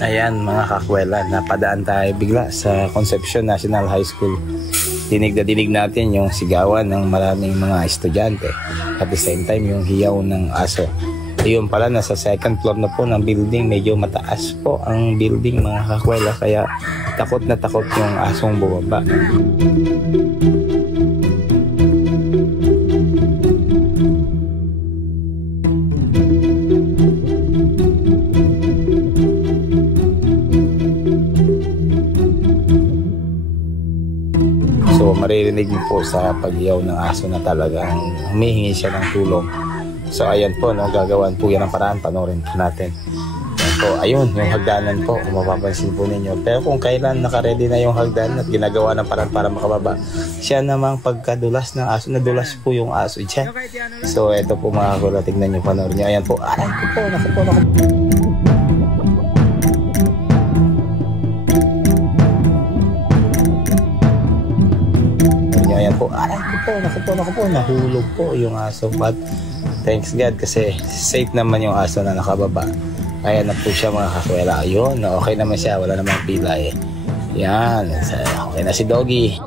Ayan mga kakwela, napadaan tayo bigla sa Concepcion National High School. Dinig na dinig natin yung sigawan ng maraming mga estudyante. At the same time yung hiyaw ng aso. Ayun pala, nasa second floor na po ng building. Medyo mataas po ang building mga kakwela. Kaya takot na takot yung asong bumaba. So maririnig mo po sa paghiyaw ng aso na talagang humihingi siya ng tulong. So ayan po, no, gagawan po yan ng paraan, panoorin po natin. Ayan po, ayun, yung hagdanan po, kung mapapansin po ninyo. Pero kung kailan nakaredy na yung hagdanan at ginagawa ng paraan para makababa, siya namang pagkadulas ng aso, nadulas po yung aso dyan. So eto po mga kakwela, tignan nyo, panoorin nyo. Ayan po, aray ko po, naku po. Ayan po, aray ko po, naku po, nahulog po yung aso. But thanks God kasi safe naman yung aso na nakababa. Kaya na po siya mga kakwela. Ayun, okay naman siya, wala namang pila eh. Yan, okay na si Doggy.